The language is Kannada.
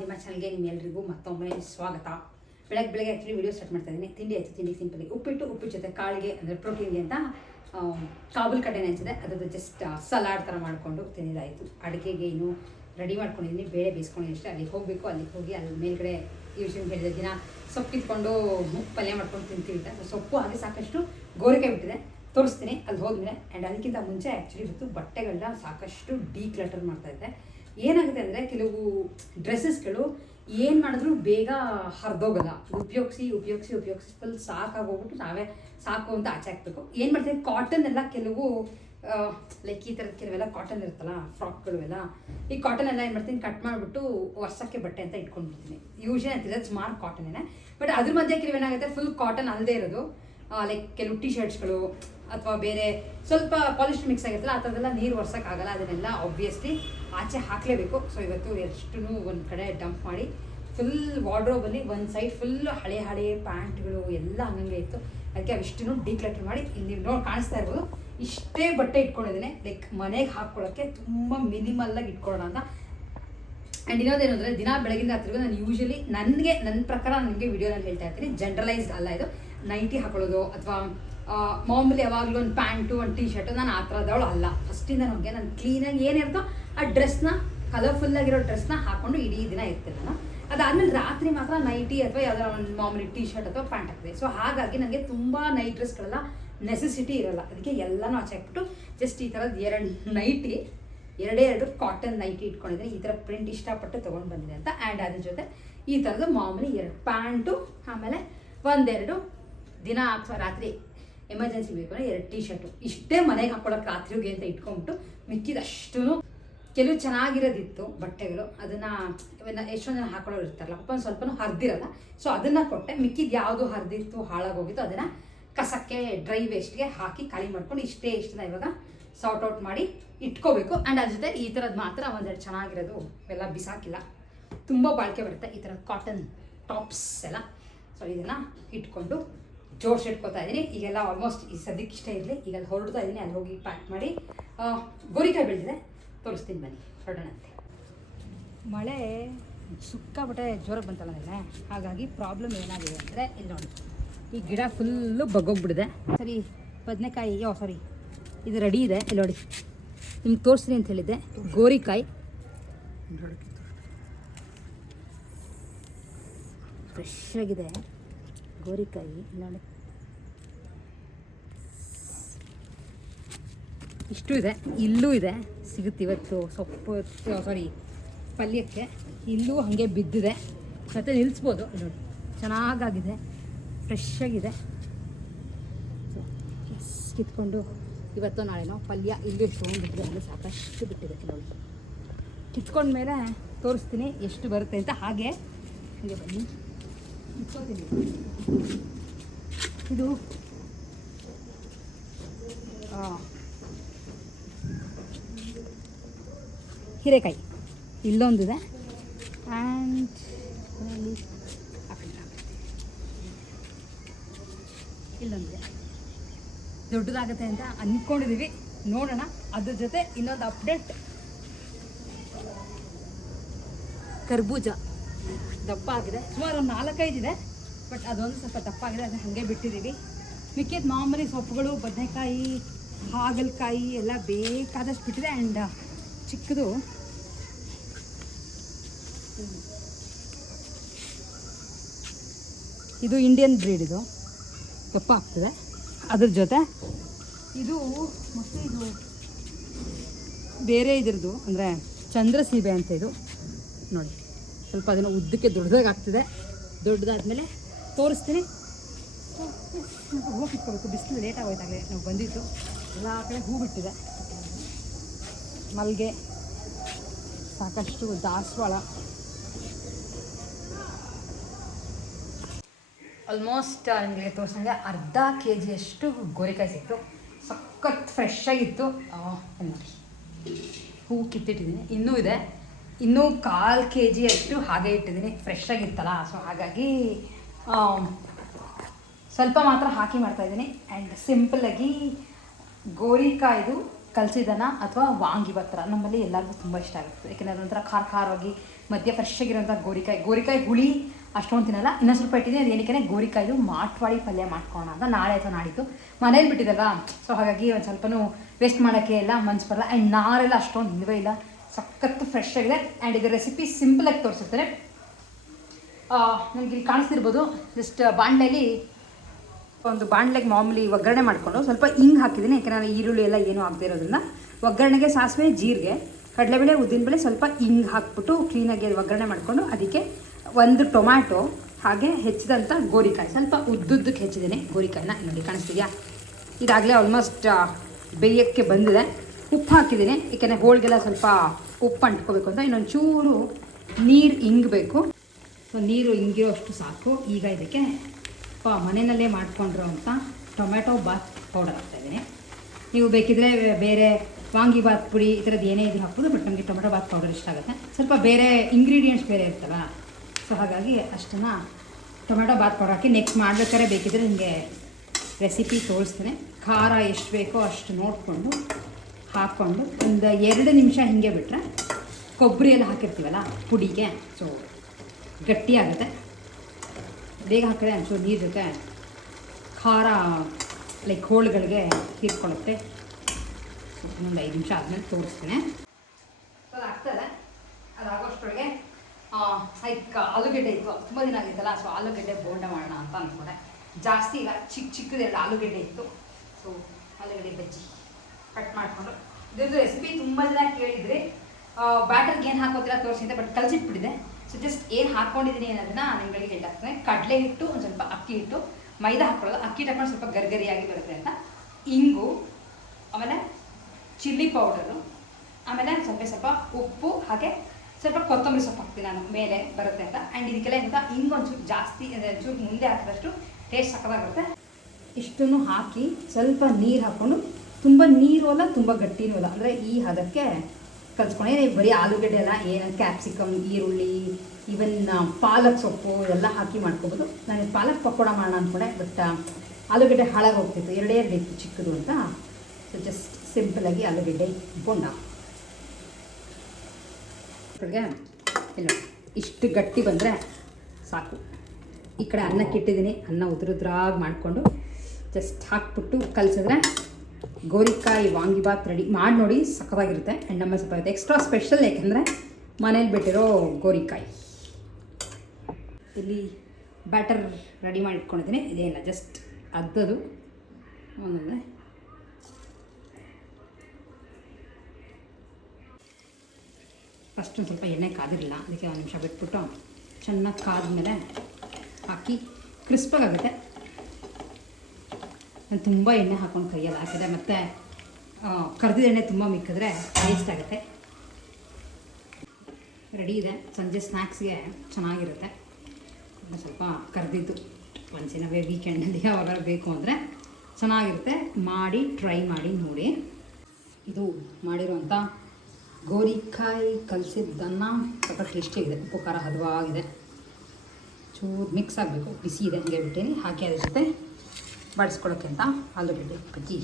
ನಿಮ್ಮ ಚಾನಲ್ಗೆ ನಿಮ್ಮೆಲ್ಲರಿಗೂ ಮತ್ತೊಮ್ಮೆ ಸ್ವಾಗತ. ಬೆಳಗ್ಗೆ ಆ್ಯಕ್ಚುಲಿ ವಿಡಿಯೋ ಸ್ಟಾರ್ಟ್ ಮಾಡ್ತಾ ಇದ್ದೀನಿ. ತಿಂಡಿ ಆಯಿತು. ತಿಂಡಿ ಸಿಂಪಲಿ ಉಪ್ಪಿಟ್ಟು ಜೊತೆ ಕಾಳಿಗೆ ಅಂದರೆ ಪ್ರೋಟೀನ್ಗೆ ಅಂತ ಕಾಬೂಲ್ ಕಡ್ಡೆ ನೆನೆಸಿದೆ. ಅದ್ರದ್ದು ಜಸ್ಟ್ ಸಲಾಡ್ ಥರ ಮಾಡಿಕೊಂಡು ತಿಂದಿದ್ದಾಯಿತು. ಅಡುಗೆಗೆ ಇನ್ನೂ ರೆಡಿ ಮಾಡ್ಕೊಂಡಿದ್ದೀನಿ. ಬೇಳೆ ಬೇಯಿಸ್ಕೊಂಡಿದ್ದೀನಿ ಅಷ್ಟೇ. ಅಲ್ಲಿಗೆ ಹೋಗಬೇಕು. ಅಲ್ಲಿಗೆ ಹೋಗಿ ಅಲ್ಲಿ ಮೇಲ್ಗಡೆ ಈ ವಿಷಯ ಹೇಳಿದ ದಿನ ಸೊಪ್ಪು ಕಿತ್ಕೊಂಡು ಪಲ್ಯ ಮಾಡ್ಕೊಂಡು ತಿಂತೀವಿ ಅಂತ. ಸೊಪ್ಪು ಹಾಗೆ ಸಾಕಷ್ಟು ಗೋರಿಕಾಯಿ ಬಿಟ್ಟಿದೆ, ತೋರಿಸ್ತೀನಿ ಅಲ್ಲಿ ಹೋದ್ಮೇಲೆ. ಆ್ಯಂಡ್ ಅದಕ್ಕಿಂತ ಮುಂಚೆ ಆ್ಯಕ್ಚುಲಿ ಇವತ್ತು ಬಟ್ಟೆಗಳನ್ನ ಸಾಕಷ್ಟು ಡೀಕ್ಲಟರ್ ಮಾಡ್ತಾಯಿದ್ದೆ. ಏನಾಗುತ್ತೆ ಅಂದರೆ ಕೆಲವು ಡ್ರೆಸ್ಸಸ್ಗಳು ಏನು ಮಾಡಿದ್ರು ಬೇಗ ಹರಿದೋಗಲ್ಲ. ಉಪಯೋಗಿಸಿ ಫುಲ್ ಸಾಕಾಗೋಗ್ಬಿಟ್ಟು ನಾವೇ ಸಾಕು ಅಂತ ಆಚೆ ಹಾಕಬೇಕು. ಏನು ಮಾಡ್ತೀವಿ, ಕಾಟನ್ ಎಲ್ಲ ಕೆಲವು ಲೈಕ್ ಈ ಥರದ ಕೆಲವೆಲ್ಲ ಕಾಟನ್ ಇರುತ್ತಲ್ಲ, ಫ್ರಾಕ್ಗಳು ಎಲ್ಲ, ಈ ಕಾಟನ್ ಎಲ್ಲ ಏನು ಮಾಡ್ತೀನಿ, ಕಟ್ ಮಾಡಿಬಿಟ್ಟು ವರ್ಷಕ್ಕೆ ಬಟ್ಟೆ ಅಂತ ಇಟ್ಕೊಂಡ್ಬಿಡ್ತೀನಿ. ಯೂಶಲಿ ಅಂತಿರೋದು ಸ್ಮಾರ್ಟ್ ಕಾಟನ್ನೇ. ಬಟ್ ಅದ್ರ ಮಧ್ಯೆ ಕೆಲವೇನಾಗುತ್ತೆ, ಫುಲ್ ಕಾಟನ್ ಅಲ್ಲದೆ ಇರೋದು, ಲೈಕ್ ಕೆಲವು ಟಿ ಶರ್ಟ್ಸ್ಗಳು ಅಥವಾ ಬೇರೆ ಸ್ವಲ್ಪ ಪಾಲಿಸ್ಟರ್ ಮಿಕ್ಸ್ ಆಗಿರ್ತಲ್ಲ, ಆ ಥರದ್ದೆಲ್ಲ ನೀರು ಒರ್ಸೋಕ್ಕಾಗಲ್ಲ. ಅದನ್ನೆಲ್ಲ ಆಬ್ವಿಯಸ್ಲಿ ಆಚೆ ಹಾಕಲೇಬೇಕು. ಸೊ ಇವತ್ತು ಎಷ್ಟು ಒಂದು ಕಡೆ ಡಂಪ್ ಮಾಡಿ ಫುಲ್ ವಾರ್ಡ್ರೋಬಲ್ಲಿ ಒಂದು ಸೈಡ್ ಫುಲ್ ಹಳೆ ಪ್ಯಾಂಟ್ಗಳು ಎಲ್ಲ ಹಂಗಂಗೆ ಇತ್ತು. ಅದಕ್ಕೆ ಅವಿಷ್ಟನ್ನು ಡೀಕ್ಲಟರ್ ಮಾಡಿ ಇಲ್ಲಿ ನೋಡಿ ಕಾಣಿಸ್ತಾ ಇರ್ಬೋದು. ಇಷ್ಟೇ ಬಟ್ಟೆ ಇಟ್ಕೊಂಡಿದ್ದೀನಿ, ಲೈಕ್ ಮನೆಗೆ ಹಾಕ್ಕೊಳ್ಳೋಕ್ಕೆ ತುಂಬ ಮಿನಿಮಲ್ಲಾಗಿ ಇಟ್ಕೊಳ್ಳೋಣ ಅಂತ. ಆ್ಯಂಡ್ ಇನ್ನೊಂದೇನು ಅಂದರೆ, ದಿನ ಬೆಳಗಿಂದ ರಾತ್ರಿಗೂ ನಾನು ಯೂಶಲಿ ನನ್ನ ಪ್ರಕಾರ ನನಗೆ ವಿಡಿಯೋನಲ್ಲಿ ಹೇಳ್ತಾ ಇರ್ತೀನಿ, ಜನರಲೈಸ್ಡ್ ಅಲ್ಲ ಇದು. ನೈಟಿ ಹಾಕೊಳ್ಳೋದು ಅಥವಾ ಮಾಮೂಲಿ ಯಾವಾಗಲೂ ಒಂದು ಪ್ಯಾಂಟು ಒಂದು ಟಿ ಶರ್ಟು, ನಾನು ಆ ಥರದವಳು ಅಲ್ಲ. ಫಸ್ಟಿಂದ ನನಗೆ ನಾನು ಕ್ಲೀನಾಗಿ ಏನಿರ್ತೋ ಆ ಡ್ರೆಸ್ನ, ಕಲರ್ಫುಲ್ಲಾಗಿರೋ ಡ್ರೆಸ್ನ ಹಾಕ್ಕೊಂಡು ಇಡೀ ದಿನ ಇರ್ತೀನಿ ನಾನು. ಅದಾದಮೇಲೆ ರಾತ್ರಿ ಮಾತ್ರ ನೈಟಿ ಅಥವಾ ಯಾವುದೋ ಒಂದು ಮಾಮೂಲಿ ಟಿ ಶರ್ಟ್ ಅಥವಾ ಪ್ಯಾಂಟ್ ಹಾಕ್ತೀನಿ. ಸೊ ಹಾಗಾಗಿ ನನಗೆ ತುಂಬ ನೈಟ್ ಡ್ರೆಸ್ಗಳೆಲ್ಲ ನೆಸೆಸಿಟಿ ಇರೋಲ್ಲ. ಅದಕ್ಕೆ ಎಲ್ಲನೂ ಆಚೆ ಹಾಕ್ಬಿಟ್ಟು ಜಸ್ಟ್ ಈ ಥರದ್ದು ಎರಡು ಕಾಟನ್ ನೈಟಿ ಇಟ್ಕೊಂಡಿದ್ದೀನಿ. ಈ ಥರ ಪ್ರಿಂಟ್ ಇಷ್ಟಪಟ್ಟು ತೊಗೊಂಡು ಬಂದಿದೆ ಅಂತ. ಆ್ಯಂಡ್ ಅದ್ರ ಜೊತೆ ಈ ಥರದ್ದು ಮಾಮೂಲಿ 2 ಪ್ಯಾಂಟು, ಆಮೇಲೆ ಒಂದೆರಡು ದಿನ ರಾತ್ರಿ ಎಮರ್ಜೆನ್ಸಿ ಬೇಕು ಅಂದರೆ 2 ಟಿ ಶರ್ಟು. ಇಷ್ಟೇ ಮನೆಗೆ ಹಾಕ್ಕೊಳ್ಳೋಕೆ ರಾತ್ರಿಗೆ ಅಂತ ಇಟ್ಕೊಂಬಿಟ್ಟು ಮಿಕ್ಕಿದಷ್ಟು ಕೆಲವು ಚೆನ್ನಾಗಿರೋದಿತ್ತು ಬಟ್ಟೆಗಳು. ಅದನ್ನು ಎಷ್ಟೊಂದು ಜನ ಹಾಕೊಳ್ಳೋರು ಇರ್ತಾರಲ್ಲ, ಒಂದು ಸ್ವಲ್ಪನೂ ಹರಿದಿರಲ್ಲ. ಸೊ ಅದನ್ನು ಕೊಟ್ಟೆ. ಮಿಕ್ಕಿದ್ದು ಯಾವುದು ಹರಿದಿತ್ತು ಹಾಳಾಗೋಗಿತ್ತು ಅದನ್ನು ಕಸಕ್ಕೆ, ಡ್ರೈ ವೇಸ್ಟ್ಗೆ ಹಾಕಿ ಖಾಲಿ ಮಾಡ್ಕೊಂಡು ಇಷ್ಟನ್ನ ಇವಾಗ ಸಾರ್ಟ್ ಔಟ್ ಮಾಡಿ ಇಟ್ಕೋಬೇಕು. ಆ್ಯಂಡ್ ಅದ್ರ ಜೊತೆ ಈ ಥರದ್ದು ಮಾತ್ರ ಒಂದೆರಡು ಚೆನ್ನಾಗಿರೋದು ಎಲ್ಲ ಬಿಸಾಕಿಲ್ಲ, ತುಂಬ ಬಾಳಿಕೆ ಬರುತ್ತೆ ಈ ಥರ ಕಾಟನ್ ಟಾಪ್ಸ್ ಎಲ್ಲ. ಸೊ ಇದನ್ನು ಇಟ್ಕೊಂಡು ಜೋಡಿಸಿ ಇಟ್ಕೋತಾ ಇದ್ದೀನಿ. ಈಗೆಲ್ಲ ಆಲ್ಮೋಸ್ಟ್ ಈ ಸದ್ಯಕ್ಕೆ ಇಷ್ಟ ಇರಲಿ. ಈಗ ಅಲ್ಲಿ ಹೊರಡ್ತಾ ಇದ್ದೀನಿ. ಅಲ್ಲಿ ಹೋಗಿ ಪ್ಯಾಕ್ ಮಾಡಿ ಗೋರಿಕಾಯಿ ಬೆಳೆದಿದೆ, ತೋರಿಸ್ತೀನಿ ಬನ್ನಿ, ಹೊರಡೋಣಂತೆ. ಮಳೆ ಸಿಕ್ಕಾಪಟ್ಟೆ ಜೋರಾಗಿ ಬಂತಲ್ಲ ನೆನ್ನೆ, ಹಾಗಾಗಿ ಪ್ರಾಬ್ಲಮ್ ಏನಾಗಿದೆ ಅಂದರೆ, ಇಲ್ಲಿ ನೋಡಿ ಈ ಗಿಡ ಫುಲ್ಲು ಬಗ್ಗೋಗ್ಬಿಡಿದೆ. ಸರಿ ಬದನೆಕಾಯಿ ಇದು ರೆಡಿ ಇದೆ. ಇಲ್ಲಿ ನೋಡಿ ನಿಮ್ಗೆ ತೋರಿಸ್ತೀನಿ ಅಂತ ಹೇಳಿದ್ದೆ. ಗೋರಿಕಾಯಿ ಫ್ರೆಶ್ ಆಗಿದೆ ಗೋರಿಕಾಯಿ. ನೋಡಿ ಇಷ್ಟು ಇದೆ, ಇಲ್ಲೂ ಇದೆ, ಸಿಗುತ್ತೆ ಇವತ್ತು ಸೊಪ್ಪು ಪಲ್ಯಕ್ಕೆ. ಇಲ್ಲೂ ಹಾಗೆ ಬಿದ್ದಿದೆ, ಮತ್ತು ನಿಲ್ಲಿಸ್ಬೋದು. ನೋಡಿ ಚೆನ್ನಾಗಾಗಿದೆ, ಫ್ರೆಶ್ ಆಗಿದೆ. ಸೊ ಕಿತ್ಕೊಂಡು ಇವತ್ತು ನಾಳೆನೋ ಪಲ್ಯ ಇಲ್ಲಿ ತೊಗೊಂಡ್ಬಿಟ್ಟಿದೆ. ಅಲ್ಲಿ ಸಾಕಷ್ಟು ಬಿಟ್ಟಿದೆ. ನೋಡಿ ಕಿತ್ಕೊಂಡ್ಮೇಲೆ ತೋರಿಸ್ತೀನಿ ಎಷ್ಟು ಬರುತ್ತೆ ಅಂತ. ಹಾಗೆ ಬನ್ನಿ ಇಟ್ಕೋತೀನಿ. ಇದು ಹೀರೆಕಾಯಿ ಇಲ್ಲೊಂದಿದೆ. ಆ್ಯಂಡ್ ಇಲ್ಲೊಂದಿದೆ. ದೊಡ್ಡದಾಗುತ್ತೆ ಅಂತ ಅಂದ್ಕೊಂಡಿದ್ದೀವಿ, ನೋಡೋಣ. ಅದ್ರ ಜೊತೆ ಇನ್ನೊಂದು ಅಪ್ಡೇಟ್, ಕರ್ಬೂಜ ದಪ್ಪ ಆಗಿದೆ. ಸುಮಾರು ಒಂದು 4-5 ಇದೆ, ಬಟ್ ಅದೊಂದು ಸ್ವಲ್ಪ ದಪ್ಪ ಆಗಿದೆ. ಅದನ್ನ ಹಾಗೆ ಬಿಟ್ಟಿದ್ದೀವಿ. ಮಿಕ್ಕಿದ ಮಾಮೂಲಿ ಸೊಪ್ಪುಗಳು, ಬದನೆಕಾಯಿ, ಹಾಗಲಕಾಯಿ ಎಲ್ಲ ಬೇಕಾದಷ್ಟು ಬಿಟ್ಟಿದೆ. ಆ್ಯಂಡ್ ಚಿಕ್ಕದು ಇದು ಇಂಡಿಯನ್ ಬ್ರೀಡ್, ಇದು ದಪ್ಪ ಆಗ್ತದೆ. ಅದ್ರ ಜೊತೆ ಇದು ಮತ್ತು ಇದು ಬೇರೆ ಇದ್ರದ್ದು ಅಂದರೆ ಚಂದ್ರಸೀಬೆ ಅಂತ. ಇದು ನೋಡಿ ಸ್ವಲ್ಪ ಅದನ್ನು ಉದ್ದಕ್ಕೆ ದೊಡ್ಡದಾಗಿ ಆಗ್ತಿದೆ. ದೊಡ್ಡದಾದ್ಮೇಲೆ ತೋರಿಸ್ತೀನಿ. ಹೂ ಕಿತ್ಕೋಬೇಕು, ಬಿಸಿಲು ಲೇಟ್ ಆಗೋಯ್ತಾಗಲೇ ನಾವು ಬಂದಿದ್ದು. ಎಲ್ಲ ಕಡೆ ಹೂ ಬಿಟ್ಟಿದೆ. ಮಲ್ಲಿಗೆ, ಸಾಕಷ್ಟು ದಾಸವಾಳ. ಆಲ್ಮೋಸ್ಟ್ ನನಗೆ ತೋರಿಸಂಗೆ ಅರ್ಧ kg ಗೋರಿಕಾಯಿ ಸಿಕ್ತು. ಸಖತ್ ಫ್ರೆಶ್ ಆಗಿತ್ತು. ನೋಡಿ ಹೂ ಕಿತ್ತಿಟ್ಟಿದ್ದೀನಿ, ಇನ್ನೂ ಇದೆ. ಇನ್ನೂ 1/4 kg ಹಾಗೆ ಇಟ್ಟಿದ್ದೀನಿ, ಫ್ರೆಶ್ ಆಗಿತ್ತಲ್ಲ. ಸೊ ಹಾಗಾಗಿ ಸ್ವಲ್ಪ ಮಾತ್ರ ಹಾಕಿ ಮಾಡ್ತಾಯಿದ್ದೀನಿ. ಆ್ಯಂಡ್ ಸಿಂಪಲ್ಲಾಗಿ ಗೋರಿಕಾಯ್ದು ಕಲಸಿದನ ಅಥವಾ ವಾಂಗಿಬಾತ್ ಥರ ನಮ್ಮಲ್ಲಿ ಎಲ್ಲರಿಗೂ ತುಂಬ ಇಷ್ಟ ಆಗುತ್ತೆ. ಯಾಕೆಂದರೆ ಅದೊಂಥರ ಖಾರ ಖಾರವಾಗಿ ಮಧ್ಯ ಫ್ರೆಶ್ ಆಗಿರೋಂಥ ಗೋರಿಕಾಯಿ ಹುಳಿ ಅಷ್ಟೊಂದು ತಿನ್ನಲ್ಲ. ಇನ್ನೊಂದು ಸ್ವಲ್ಪ ಇಟ್ಟಿದ್ದೀನಿ, ಅದು ಏನಕ್ಕೆ ಗೋರಿಕಾಯಿದು ಮಾಟ್ವಾಡಿ ಪಲ್ಯ ಮಾಡ್ಕೊಳ್ಳೋಣ ಅಂತ. ನಾಳೆ ಅಥವಾ ನಾಡಿದ್ದು ಮನೇಲಿ ಬಿಟ್ಟಿದ್ದಲ್ಲ, ಸೊ ಹಾಗಾಗಿ ಒಂದು ಸ್ವಲ್ಪನೂ ವೇಸ್ಟ್ ಮಾಡೋಕ್ಕೆ ಎಲ್ಲ ಮನ್ಸು ಬರಲ್ಲ. ಆ್ಯಂಡ್ ನಾರೆಲ್ಲ ಅಷ್ಟೊಂದು ಇಲ್ಲವೇ ಇಲ್ಲ, ಸಖತ್ತು ಫ್ರೆಶ್ ಆಗಿದೆ. ಆ್ಯಂಡ್ ಇದು ರೆಸಿಪಿ ಸಿಂಪಲಾಗಿ ತೋರಿಸಿರ್ತಾರೆ. ನನಗೆ ಇಲ್ಲಿ ಕಾಣಿಸ್ತಿರ್ಬೋದು, ಜಸ್ಟ್ ಬಾಣಲೆಗೆ ಮಾಮೂಲಿ ಒಗ್ಗರಣೆ ಮಾಡಿಕೊಂಡು ಸ್ವಲ್ಪ ಹಿಂಗೆ ಹಾಕಿದ್ದೀನಿ. ಯಾಕೆಂದರೆ ಈರುಳ್ಳಿ ಎಲ್ಲ ಏನೂ ಆಗದೆ ಇರೋದ್ರಿಂದ ಒಗ್ಗರಣೆಗೆ ಸಾಸಿವೆ, ಜೀರಿಗೆ, ಕಡಲೆಬೇಳೆ, ಉದ್ದಿನಬೇಳೆ, ಸ್ವಲ್ಪ ಹಿಂಗೆ ಹಾಕ್ಬಿಟ್ಟು ಕ್ಲೀನಾಗಿ ಅದು ಒಗ್ಗರಣೆ ಮಾಡಿಕೊಂಡು ಅದಕ್ಕೆ ಒಂದು ಟೊಮ್ಯಾಟೊ ಹಾಗೆ ಹೆಚ್ಚಿದಂಥ ಗೋರಿಕಾಯಿ, ಸ್ವಲ್ಪ ಉದ್ದುದ್ದಕ್ಕೆ ಹೆಚ್ಚಿದ್ದೀನಿ ಗೋರಿಕಾಯಿನ. ನೋಡಿ ಕಾಣಿಸ್ತಿದೆಯಾ? ಇದಾಗಲೇ ಆಲ್ಮೋಸ್ಟ್ ಬೇಯೋಕ್ಕೆ ಬಂದಿದೆ. ಉಪ್ಪು ಹಾಕಿದ್ದೀನಿ, ಏಕೆಂದರೆ ಹೋಳಿಗೆಲ್ಲ ಸ್ವಲ್ಪ ಉಪ್ಪು ಅಂಟ್ಕೋಬೇಕು ಅಂತ. ಇನ್ನೊಂದು ಚೂರು ನೀರು ಹಿಂಗಬೇಕು. ಸೊ ನೀರು ಹಿಂಗಿರೋ ಅಷ್ಟು ಸಾಕು. ಈಗ ಇದಕ್ಕೆ ಮನೆಯಲ್ಲೇ ಮಾಡಿಕೊಂಡಿರೋ ಅಂಥ ಟೊಮ್ಯಾಟೊ ಬಾತ್ ಪೌಡರ್ ಹಾಕ್ತಾಯಿದ್ದೀನಿ. ನೀವು ಬೇಕಿದ್ರೆ ಬೇರೆ ವಾಂಗಿಬಾತ್ ಪುಡಿ ಈ ಥರದ್ದು ಏನೇ ಇದು ಹಾಕ್ಬೋದು, ಬಟ್ ನಮಗೆ ಟೊಮೆಟೊ ಬಾತ್ ಪೌಡರ್ ಇಷ್ಟ ಆಗುತ್ತೆ. ಸ್ವಲ್ಪ ಬೇರೆ ಇಂಗ್ರೀಡಿಯೆಂಟ್ಸ್ ಬೇರೆ ಇರ್ತಲ್ಲ, ಸೊ ಹಾಗಾಗಿ ಅಷ್ಟನ್ನು ಟೊಮೆಟೊ ಬಾತ್ ಪೌಡರ್ ಹಾಕಿ ನೆಕ್ಸ್ಟ್ ಮಾಡಬೇಕಾದ್ರೆ ಬೇಕಿದ್ರೆ ನಿಮಗೆ ರೆಸಿಪಿ ತೋರಿಸ್ತೇನೆ. ಖಾರ ಎಷ್ಟು ಬೇಕೋ ಅಷ್ಟು ನೋಡಿಕೊಂಡು ಹಾಕ್ಕೊಂಡು ಒಂದು 2 ನಿಮಿಷ ಹಿಂಗೆ ಬಿಟ್ಟರೆ ಕೊಬ್ಬರಿ ಎಲ್ಲ ಹಾಕಿರ್ತೀವಲ್ಲ ಪುಡಿಗೆ, ಸೊ ಗಟ್ಟಿಯಾಗುತ್ತೆ. ಬೇಗ ಹಾಕಿದ್ರೆ ಒಂಚೂರು ನೀರು ಜೊತೆ ಖಾರ ಲೈಕ್ ಹೋಳುಗಳಿಗೆ ಹೀರ್ಕೊಳ್ಳುತ್ತೆ. ಸೊ ಇನ್ನೊಂದು 5 ನಿಮಿಷ ಆದಮೇಲೆ ತೋರಿಸ್ತೇನೆ. ಸೊ ಅದು ಆಗ್ತದೆ. ಅದಾಗೋಷ್ಟೊಳಗೆ ಆಲೂಗಡ್ಡೆ ಇತ್ತು, ತುಂಬ ದಿನ ಆಗಿತ್ತಲ್ಲ, ಸೊ ಆಲೂಗಡ್ಡೆ ಬೋಂಡ ಮಾಡೋಣ ಅಂತ ಅಂದ್ಕೊಂಡೆ. ಜಾಸ್ತಿ ಇಲ್ಲ, ಚಿಕ್ಕದು 2 ಆಲೂಗಡ್ಡೆ ಇತ್ತು. ಸೊ ಆಲೂಗಡ್ಡೆ ಬಜ್ಜಿ ಕಟ್ ಮಾಡಿಕೊಂಡು ಇದ್ರದ್ದು ರೆಸಿಪಿ ತುಂಬ ಜನ ಕೇಳಿದ್ರಿ. ಬ್ಯಾಟರ್ಗೆ ಏನು ಹಾಕೋತಿಲ್ಲ ತೋರಿಸಿದ್ದೆ, ಬಟ್ ಕಲಸಿಟ್ಬಿಟ್ಟಿದೆ. ಸೊ ಜಸ್ಟ್ ಏನು ಹಾಕ್ಕೊಂಡಿದ್ದೀನಿ ಅನ್ನೋದನ್ನ ನಿಮಗೆ ಹೇಳ್ತಾಗ್ತದೆ. ಕಡಲೆ ಹಿಟ್ಟು, ಒಂದು ಸ್ವಲ್ಪ ಅಕ್ಕಿ ಹಿಟ್ಟು, ಮೈದಾ ಹಾಕ್ಕೊಳ್ಳೋದು. ಅಕ್ಕಿ ಹಿಟ್ಟು ಹಾಕೊಂಡು ಸ್ವಲ್ಪ ಗರ್ಗರಿಯಾಗಿ ಬರುತ್ತೆ ಅಂತ. ಇಂಗು, ಆಮೇಲೆ ಚಿಲ್ಲಿ ಪೌಡರು, ಆಮೇಲೆ ಸ್ವಲ್ಪ ಉಪ್ಪು, ಹಾಗೆ ಸ್ವಲ್ಪ ಕೊತ್ತಂಬರಿ ಸೊಪ್ಪು ಹಾಕ್ತೀನಿ ನಾನು, ಮೇಲೆ ಬರುತ್ತೆ ಅಂತ. ಆ್ಯಂಡ್ ಇದಕ್ಕೆಲ್ಲ ಎಂತ ಹಿಂಗೆ ಒಂಚೂರು ಜಾಸ್ತಿ ಒಂಚೂರು ಮುಂದೆ ಹಾಕಿದಷ್ಟು ಟೇಸ್ಟ್ ಸಕ್ಕದಾಗಿರುತ್ತೆ. ಇಷ್ಟನ್ನು ಹಾಕಿ ಸ್ವಲ್ಪ ನೀರು ಹಾಕ್ಕೊಂಡು, ತುಂಬ ನೀರು ಅಲ್ಲ ತುಂಬ ಗಟ್ಟಿನೂ ಅಲ್ಲ, ಅಂದರೆ ಈ ಹದಕ್ಕೆ ಕಲ್ಸ್ಕೊಂಡೆ. ಬರೀ ಆಲೂಗಡ್ಡೆ ಎಲ್ಲ ಏನು ಕ್ಯಾಪ್ಸಿಕಮ್, ಈರುಳ್ಳಿ, ಈವನ್ ಪಾಲಕ್ ಸೊಪ್ಪು ಎಲ್ಲ ಹಾಕಿ ಮಾಡ್ಕೊಬೋದು. ನಾನು ಪಾಲಕ್ ಪಕೋಡ ಮಾಡೋಣ ಅಂದ್ಕೊಂಡೆ, ಬಟ್ ಆಲೂಗಡ್ಡೆ ಹಾಳಾಗಿ ಹೋಗ್ತಿತ್ತು, 2 ಇತ್ತು ಚಿಕ್ಕದು ಅಂತ. ಸೊ ಜಸ್ಟ್ ಸಿಂಪಲಾಗಿ ಆಲೂಗಡ್ಡೆ ಬೋಂಡ ಇಲ್ಲ, ಇಷ್ಟು ಗಟ್ಟಿ ಬಂದರೆ ಸಾಕು. ಈ ಕಡೆ ಅನ್ನಕ್ಕೆ ಇಟ್ಟಿದ್ದೀನಿ, ಅನ್ನ ಉದ್ರಾಗಿ ಮಾಡಿಕೊಂಡು ಜಸ್ಟ್ ಹಾಕ್ಬಿಟ್ಟು ಕಲಸಿದ್ರೆ ಗೋರಿಕಾಯಿ ವಾಂಗಿಬಾತ್ ರೆಡಿ. ಮಾಡಿ ನೋಡಿ, ಸಕ್ಕತ್ತಾಗಿರುತ್ತೆ. ಆ್ಯಂಡ್ ನಮ್ಮ ಸ್ವಲ್ಪ ಇರುತ್ತೆ ಎಕ್ಸ್ಟ್ರಾ ಸ್ಪೆಷಲ್, ಯಾಕೆಂದರೆ ಮನೇಲಿ ಬಿಟ್ಟಿರೋ ಗೋರಿಕಾಯಿ. ಇಲ್ಲಿ ಬ್ಯಾಟರ್ ರೆಡಿ ಮಾಡಿ ಇಟ್ಕೊಂಡಿದ್ದೀನಿ. ಇದೇನಿಲ್ಲ, ಜಸ್ಟ್ ಅದ್ದದು ಒಂದೊಂದೇ. ಫಸ್ಟ್ ಒಂದು ಸ್ವಲ್ಪ ಎಣ್ಣೆ ಕಾದಿರಲಿಲ್ಲ, ಅದಕ್ಕೆ 1 ನಿಮಿಷ ಬಿಟ್ಬಿಟ್ಟು ಚೆನ್ನಾಗಿ ಕಾದ್ಮೇಲೆ ಹಾಕಿ ಕ್ರಿಸ್ಪಾಗುತ್ತೆ. ನಾನು ತುಂಬ ಎಣ್ಣೆ ಹಾಕ್ಕೊಂಡು ಕೈಯಲ್ಲಿ ಹಾಕಿದೆ, ಮತ್ತು ಕರ್ದಿದ ಎಣ್ಣೆ ತುಂಬ ಮಿಕ್ಕಿದ್ರೆ ಟೇಸ್ಟ್ ಆಗುತ್ತೆ. ರೆಡಿ ಇದೆ, ಸಂಜೆ ಸ್ನ್ಯಾಕ್ಸ್ಗೆ ಚೆನ್ನಾಗಿರುತ್ತೆ. ಸ್ವಲ್ಪ ಕರ್ದಿದ್ದು ಒಂದ್ಸಿನವೇ ವೀಕೆಂಡಲ್ಲಿ ಯಾವಾಗ ಬೇಕು ಅಂದರೆ ಚೆನ್ನಾಗಿರುತ್ತೆ. ಮಾಡಿ ಟ್ರೈ ಮಾಡಿ ನೋಡಿ. ಇದು ಮಾಡಿರುವಂಥ ಗೋರಿಕಾಯಿ ಕಲಸಿದ್ದನ್ನು ಸ್ವಲ್ಪ ಟೇಸ್ಟಿಯಾಗಿದೆ, ಉಪ್ಪು ಖಾರ ಹದವಾಗಿದೆ. ಚೂರು ಮಿಕ್ಸ್ ಆಗಬೇಕು, ಬಿಸಿ ಇದೆ ಹಂಗೆ ಬಿಟ್ಟೇನಿ. ಹಾಕಿ ಅದ್ರ ಜೊತೆ ಬಡಿಸ್ಕೊಳ್ಳೋಕ್ಕೆ ಅಂತ ಆಲೂಗಡ್ಡೆ ಬಜ್ಜಿ.